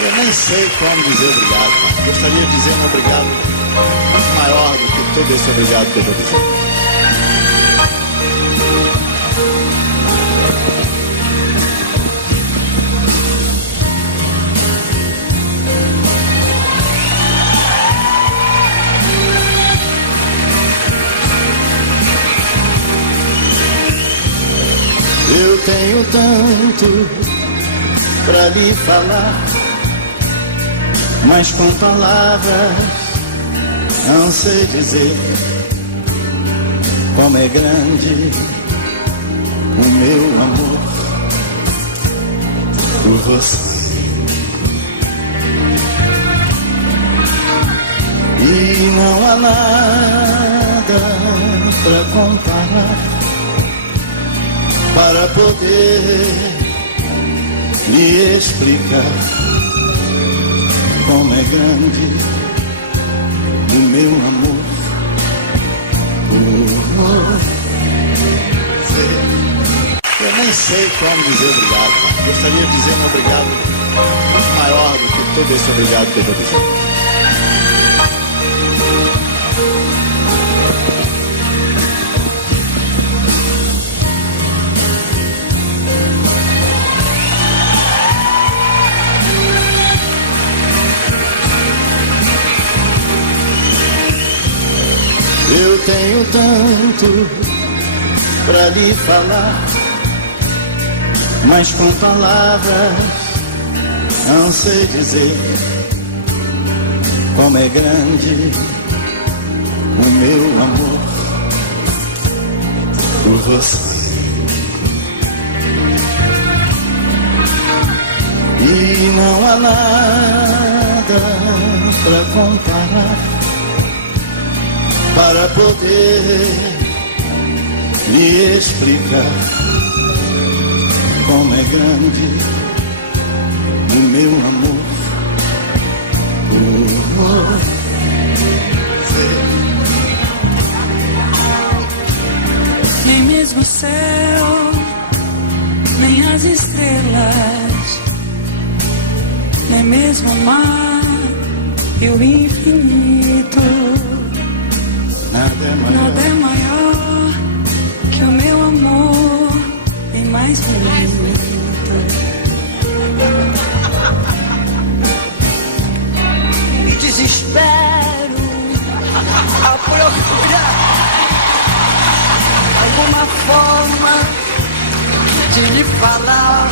Eu nem sei como dizer obrigado, mas gostaria de dizer um obrigado muito maior do que todo esse obrigado que eu vou dizer. Eu tenho tanto pra lhe falar, mas com palavras não sei dizer como é grande o meu amor por você. E não há nada pra comparar para poder lhe explicar como é grande o meu amor por você. Eu nem sei como dizer obrigado, mas gostaria de dizer um obrigado muito maior do que todo esse obrigado que eu vou dizer. Eu tenho tanto pra lhe falar, mas com palavras não sei dizer como é grande o meu amor por você. E não há nada pra comparar para poder lhe explicar como é grande o meu amor por você. Nem mesmo o céu, nem as estrelas, nem mesmo o mar e o infinito. Nada é maior que o meu amor e mais bonito. Me desespero a procurar alguma forma de lhe falar